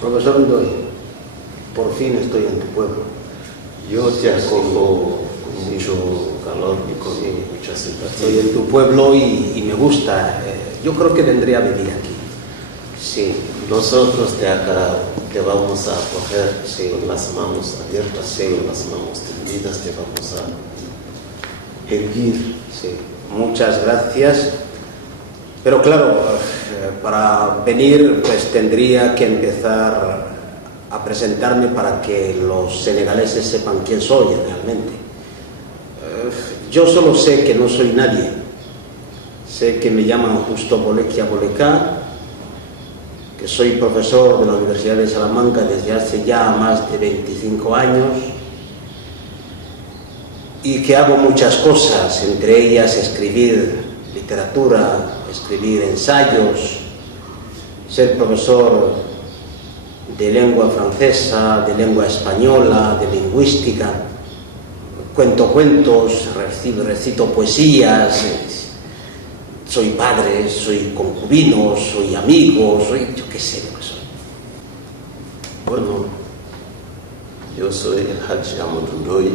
Profesor Ndoye, por fin estoy en tu pueblo. Yo te acojo con mucho calor y con mucha simpatía. Estoy en tu pueblo y me gusta. Yo creo que vendría a vivir aquí. Sí, nosotros de acá te vamos a acoger con las manos abiertas, con las manos tendidas, te vamos a erguir. Sí, muchas gracias. Pero claro, para venir pues tendría que empezar a presentarme para que los senegaleses sepan quién soy realmente. Yo solo sé que no soy nadie. Sé que me llaman Justo Bolequia Bolecá, que soy profesor de la Universidad de Salamanca desde hace ya más de 25 años y que hago muchas cosas, entre ellas escribir literatura, escribir ensayos, ser profesor de lengua francesa, de lengua española, de lingüística, cuento cuentos, recito poesías, soy padre, soy concubino, soy amigo, yo qué sé lo que soy. Bueno, yo soy el Hadji Amadou Ndoye,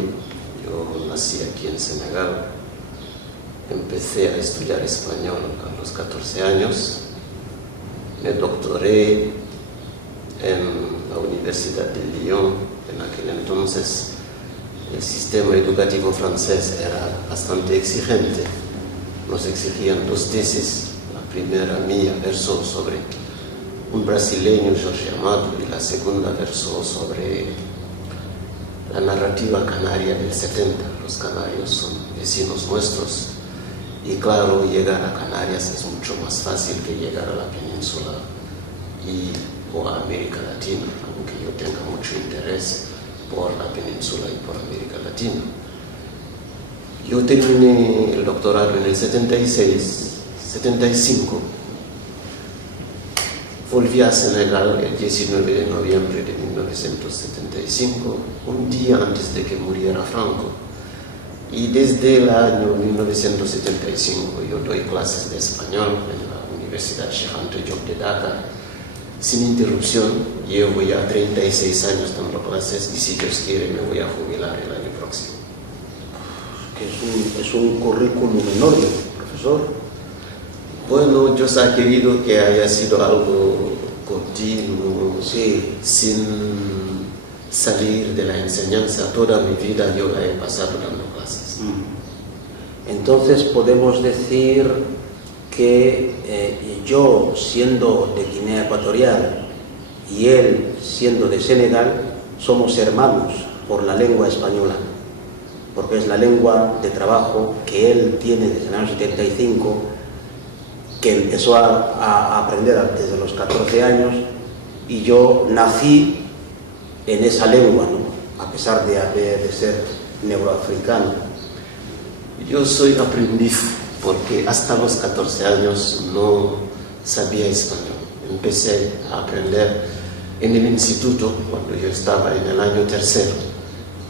yo nací aquí en Senegal, empecé a estudiar español a los 14 años, me doctoré en la Universidad de Lyon. En aquel entonces el sistema educativo francés era bastante exigente. Nos exigían 2 tesis. La primera mía versó sobre un brasileño, Jorge Amado, y la segunda versó sobre la narrativa canaria del 70. Los canarios son vecinos nuestros y claro, llegar a Canarias es mucho más fácil que llegar a la península o a América Latina, aunque yo tenga mucho interés por la península y por América Latina. Yo terminé el doctorado en el 75. Volví a Senegal el 19 de noviembre de 1975, un día antes de que muriera Franco. Y desde el año 1975 yo doy clases de español en la Universidad Cheikh Anta Diop de Dakar, sin interrupción. Llevo ya 36 años dando clases y si Dios quiere me voy a jubilar el año próximo. Es un currículum enorme, profesor. Bueno, Dios ha querido que haya sido algo continuo, sin salir de la enseñanza. Toda mi vida yo la he pasado dando clases. Entonces podemos decir que yo, siendo de Guinea Ecuatorial y él, siendo de Senegal, somos hermanos por la lengua española, porque es la lengua de trabajo que él tiene desde el año 75, que empezó a aprender desde los 14 años, y yo nací en esa lengua, ¿no? A pesar de ser neuroafricano. Yo soy aprendiz porque hasta los 14 años no sabía español. Empecé a aprender en el instituto cuando yo estaba en el año 3º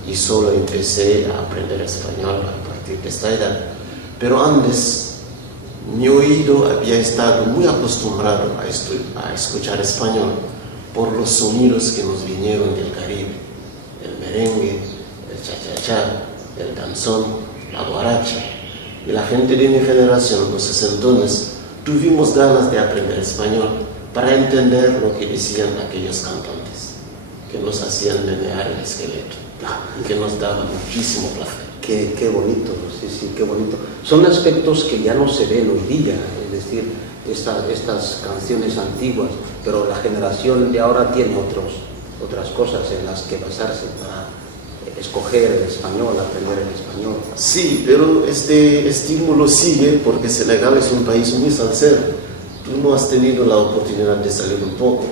y solo empecé a aprender español a partir de esta edad. Pero antes mi oído había estado muy acostumbrado a escuchar español por los sonidos que nos vinieron del Caribe: el merengue, el cha-cha-cha, el danzón, la guaracha. Y la gente de mi generación, los sesentones, tuvimos ganas de aprender español para entender lo que decían aquellos cantantes, que nos hacían menear el esqueleto y que nos daban muchísimo placer. Qué bonito, sí, qué bonito. Son aspectos que ya no se ven hoy día, es decir, estas canciones antiguas, pero la generación de ahora tiene otras cosas en las que basarse para escoger el español, aprender el español. Sí, pero este estímulo sigue porque Senegal es un país muy salsero. Tú no has tenido la oportunidad de salir un poco,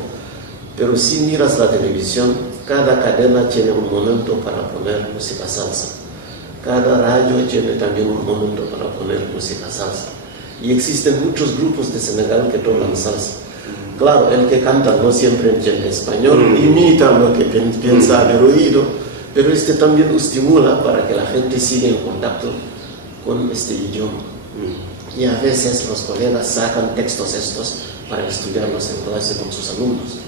pero si miras la televisión, cada cadena tiene un momento para poner música salsa. Cada radio tiene también un momento para poner música salsa. Y existen muchos grupos de Senegal que tocan salsa. Claro, el que canta no siempre entiende español, imita lo que piensa haber oído, pero también estimula para que la gente siga en contacto con este idioma. Y a veces los colegas sacan textos estos para estudiarlos en clase con sus alumnos.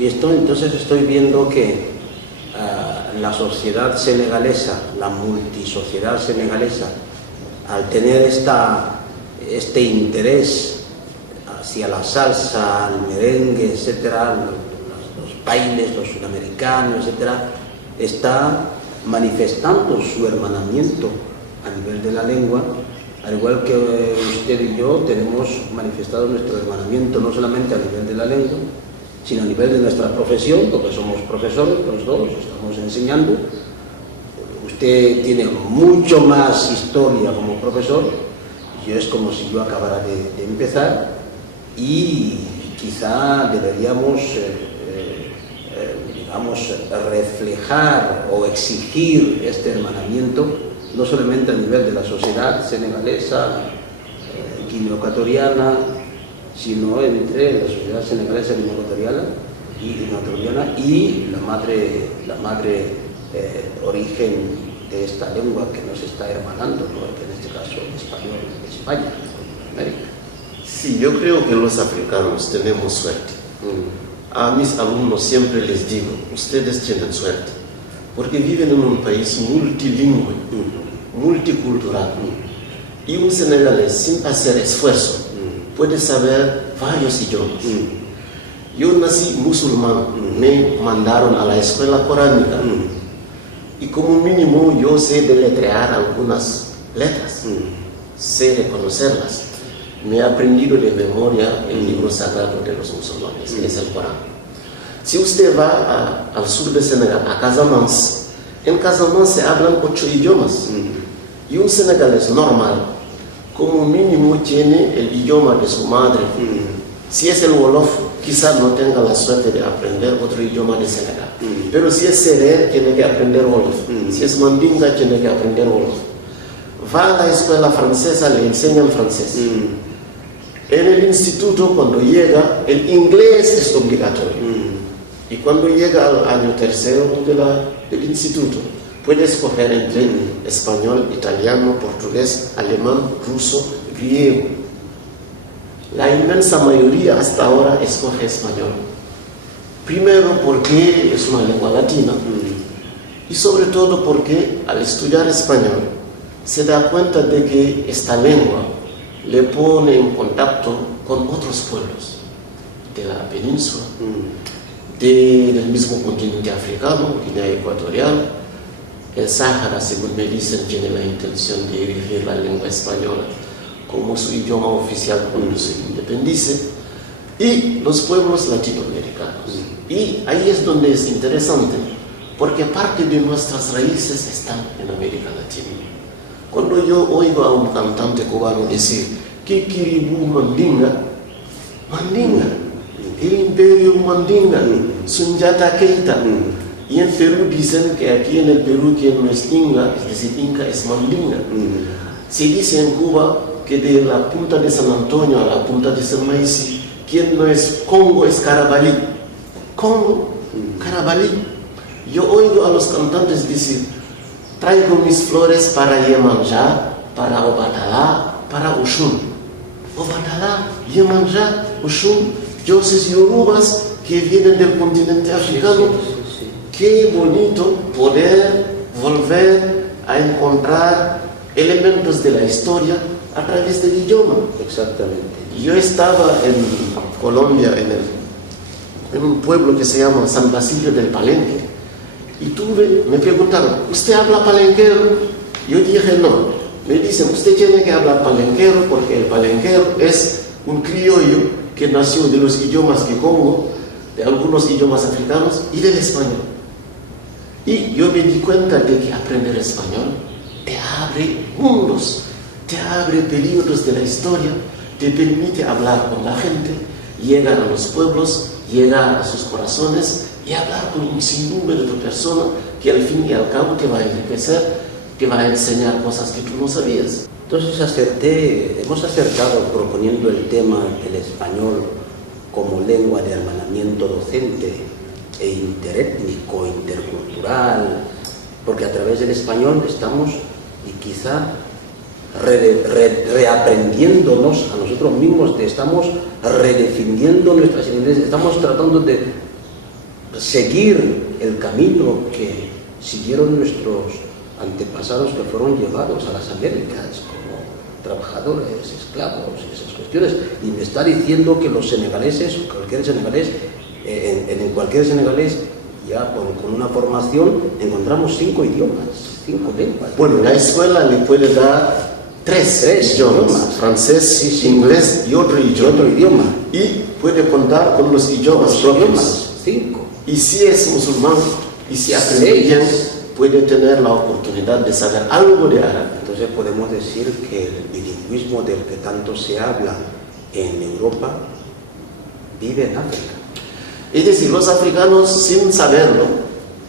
Y entonces estoy viendo que la sociedad senegalesa, la multisociedad senegalesa, al tener este interés hacia la salsa, el merengue, etcétera, los bailes, los sudamericanos, etcétera, está manifestando su hermanamiento a nivel de la lengua, al igual que usted y yo tenemos manifestado nuestro hermanamiento no solamente a nivel de la lengua, sino a nivel de nuestra profesión, porque somos profesores, los dos estamos enseñando. Usted tiene mucho más historia como profesor, yo es como si yo acabara de empezar, y quizá deberíamos digamos, reflejar o exigir este hermanamiento no solamente a nivel de la sociedad senegalesa, guineoecuatoriana, sino entre la sociedad senegalesa guineoecuatoriana y la madre origen de esta lengua que nos está hermanando, ¿no? Que en este caso el español de España, América. Sí, yo creo que los africanos tenemos suerte. A mis alumnos siempre les digo, ustedes tienen suerte, porque viven en un país multilingüe, multicultural, y un senegalés sin hacer esfuerzo puede saber varios idiomas. Yo nací musulmán, me mandaron a la escuela coránica, y como mínimo yo sé deletrear algunas letras, sé reconocerlas. Me he aprendido de memoria el libro sagrado de los musulmanes, que es el Corán. Si usted va al sur de Senegal, a Casamance, en Casamance se hablan 8 idiomas. Y un senegalés normal, como mínimo, tiene el idioma de su madre. Si es el Wolof, quizás no tenga la suerte de aprender otro idioma de Senegal. Pero si es Serer, tiene que aprender Wolof. Si es Mandinga, tiene que aprender Wolof. Va a la escuela francesa, le enseñan francés. En el instituto, cuando llega, el inglés es obligatorio. Y cuando llega al año tercero del instituto, puede escoger entre español, italiano, portugués, alemán, ruso, griego. La inmensa mayoría hasta ahora escoge español. Primero porque es una lengua latina. Y sobre todo porque al estudiar español se da cuenta de que esta lengua le pone en contacto con otros pueblos de la península, del mismo continente africano, Guinea Ecuatorial. El Sáhara, según me dicen, tiene la intención de erigir la lengua española como su idioma oficial cuando se independice, y los pueblos latinoamericanos. Y ahí es donde es interesante, porque parte de nuestras raíces están en América Latina. Cuando yo oigo a un cantante cubano decir Kikiribu Mandinga, Mandinga, el imperio Mandinga, Sundiata Keita, y en Perú dicen que aquí en el Perú quien no es Inga, es decir, Inca es Mandinga. Se dice en Cuba que de la punta de San Antonio a la punta de San Maíz, quien no es Congo es Carabalí. Congo, Carabalí. Yo oigo a los cantantes decir, traigo mis flores para Yemanjá, para Obatalá, para Oshun. Obatalá, Yemanjá, Oshun, dioses yorubas que vienen del continente africano. Qué bonito poder volver a encontrar elementos de la historia a través del idioma. Exactamente. Yo estaba en Colombia, en un pueblo que se llama San Basilio del Palenque. Y me preguntaron, ¿usted habla palenquero? Yo dije, no. Me dicen, usted tiene que hablar palenquero porque el palenquero es un criollo que nació de los idiomas que Congo, de algunos idiomas africanos y del español. Y yo me di cuenta de que aprender español te abre mundos, te abre periodos de la historia, te permite hablar con la gente, llegar a los pueblos, llegar a sus corazones y hablar con un sinnúmero de personas que al fin y al cabo te va a enriquecer, te va a enseñar cosas que tú no sabías. Entonces hemos acertado proponiendo el tema del español como lengua de hermanamiento docente e interétnico, intercultural, porque a través del español estamos y quizá reaprendiéndonos a nosotros mismos, estamos redefiniendo nuestras identidades, estamos tratando de seguir el camino que siguieron nuestros antepasados que fueron llevados a las Américas como trabajadores, esclavos y esas cuestiones. Y me está diciendo que los senegaleses, o cualquier senegalés, en cualquier senegalés, ya con una formación, encontramos 5 idiomas, 5 lenguas. Bueno, la escuela le puede dar tres idiomas, francés, inglés y otro idioma. Y puede contar con los idiomas propios. 5. Y si es musulmán y si aprende bien, puede tener la oportunidad de saber algo de árabe. Entonces podemos decir que el bilingüismo del que tanto se habla en Europa vive en África. Es decir, los africanos, sin saberlo,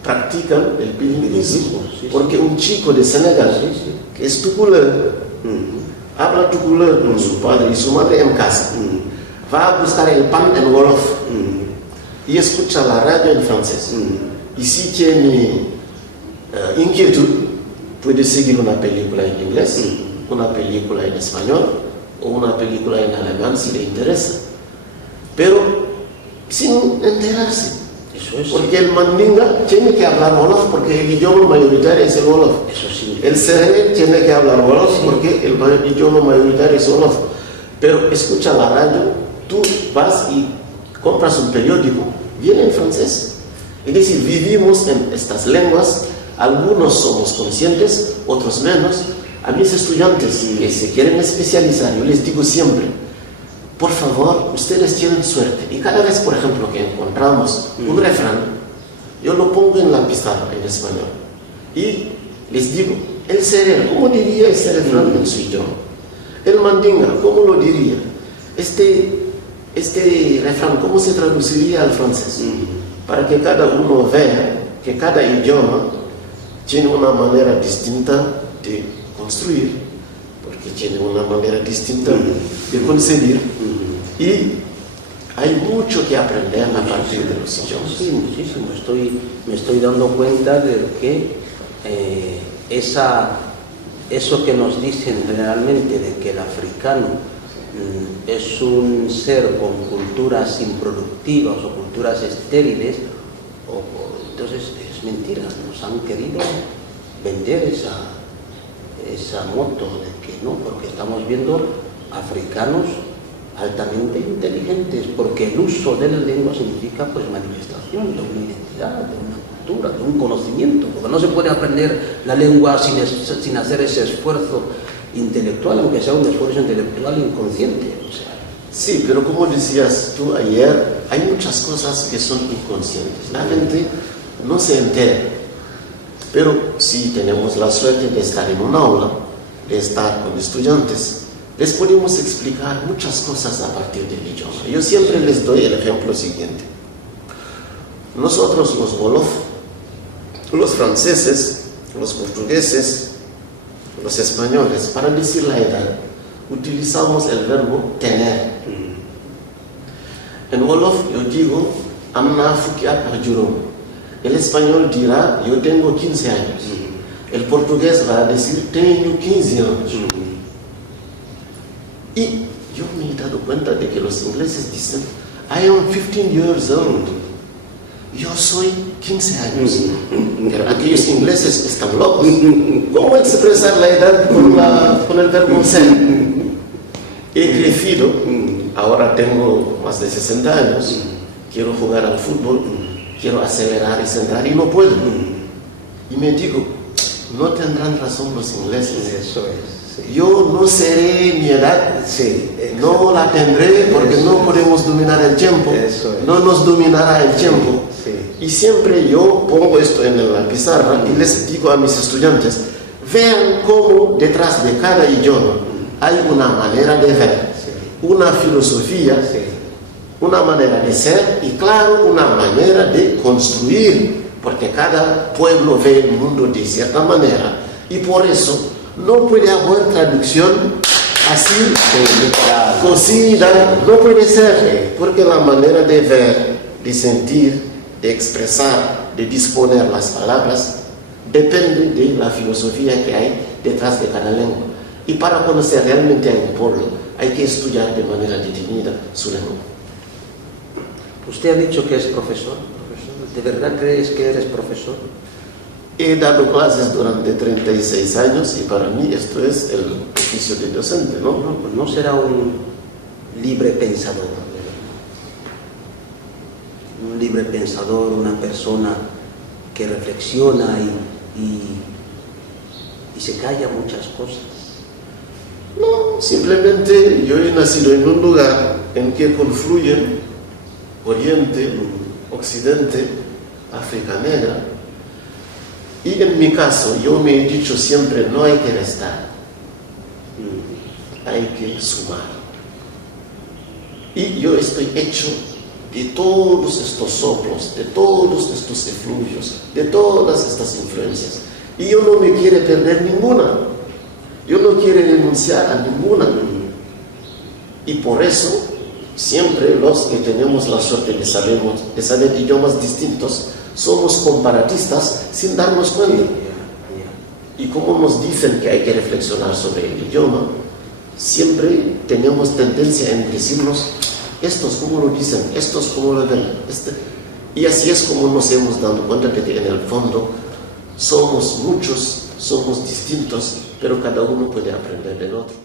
practican el bilingüismo. Porque un chico de Senegal, que es tukuleur, habla tukuleur con su padre y su madre en casa, va a buscar el pan en wolof y escucha la radio en francés. Y si tiene inquietud, puede seguir una película en inglés, una película en español o una película en alemán si le interesa. Pero sin enterarse. Eso es. Porque el mandinga tiene que hablar wolof porque el idioma mayoritario es el wolof. Eso sí. El seré tiene que hablar wolof porque el idioma mayoritario es wolof. Pero escucha la radio, tú vas y compras un periódico, viene en francés. Es decir, vivimos en estas lenguas, algunos somos conscientes, otros menos. A mis estudiantes que se quieren especializar, yo les digo siempre, por favor, ustedes tienen suerte. Y cada vez, por ejemplo, que encontramos un refrán, yo lo pongo en la pizarra en español. Y les digo, el sereno, ¿cómo diría este refrán en su idioma? El mandinga, ¿cómo lo diría? Este refrán, ¿cómo se traduciría al francés? Para que cada uno vea que cada idioma tiene una manera distinta de construir, porque tiene una manera distinta de concebir. Y hay mucho que aprender a partir de los idiomas. Sí, muchísimo. Me estoy dando cuenta de que eso que nos dicen generalmente de que el africano es un ser con culturas improductivas o culturas estériles, entonces es mentira. Nos han querido vender esa moto de que no, porque estamos viendo africanos altamente inteligentes, porque el uso de la lengua significa pues manifestación de una identidad, de una cultura, de un conocimiento, porque no se puede aprender la lengua sin hacer ese esfuerzo intelectual, aunque sea un esfuerzo intelectual inconsciente. O sea, sí, pero como decías tú ayer, hay muchas cosas que son inconscientes. La gente no se entera. Pero si tenemos la suerte de estar en un aula, de estar con estudiantes, les podemos explicar muchas cosas a partir del idioma. Yo siempre les doy el ejemplo siguiente. Nosotros los wolof, los franceses, los portugueses, los españoles, para decir la edad, utilizamos el verbo tener. En wolof yo digo, amna fukki at ak juróom. El español dirá, yo tengo 15 años. El portugués va a decir, tengo 15 años. Y yo me he dado cuenta de que los ingleses dicen, I am 15 years old. Yo soy 15 años. Pero aquellos ingleses están locos. ¿Cómo expresar la edad con el verbo ser? He crecido, ahora tengo más de 60 años, quiero jugar al fútbol, quiero acelerar y centrar y no puedo. Y me digo, no tendrán razón los ingleses. eso es. Sí. Yo no seré mi edad, no la tendré porque no podemos dominar el tiempo, no nos dominará el tiempo. Y siempre yo pongo esto en la pizarra y les digo a mis estudiantes, vean cómo detrás de cada idioma hay una manera de ver, una filosofía, una manera de ser y claro, una manera de construir, porque cada pueblo ve el mundo de cierta manera y por eso no puede haber traducción así, cocida, no puede ser, porque la manera de ver, de sentir, de expresar, de disponer las palabras, depende de la filosofía que hay detrás de cada lengua. Y para conocer realmente a un pueblo, hay que estudiar de manera detenida su lengua. Usted ha dicho que es profesor ¿De verdad crees que eres profesor? He dado clases durante 36 años y para mí esto es el oficio de docente, ¿no? No, pues no será un libre pensador. Un libre pensador, una persona que reflexiona y se calla muchas cosas. No, simplemente yo he nacido en un lugar en que confluyen Oriente, Occidente, África Negra. Y en mi caso, yo me he dicho siempre, no hay que restar, hay que sumar. Y yo estoy hecho de todos estos soplos, de todos estos efluvios, de todas estas influencias. Y yo no me quiero perder ninguna. Yo no quiero renunciar a ninguna. Y por eso, siempre los que tenemos la suerte de saber idiomas distintos, somos comparatistas sin darnos cuenta. Y como nos dicen que hay que reflexionar sobre el idioma, siempre tenemos tendencia en decirnos, estos cómo lo dicen, estos cómo lo ven. Y así es como nos hemos dado cuenta de que en el fondo somos muchos, somos distintos, pero cada uno puede aprender del otro.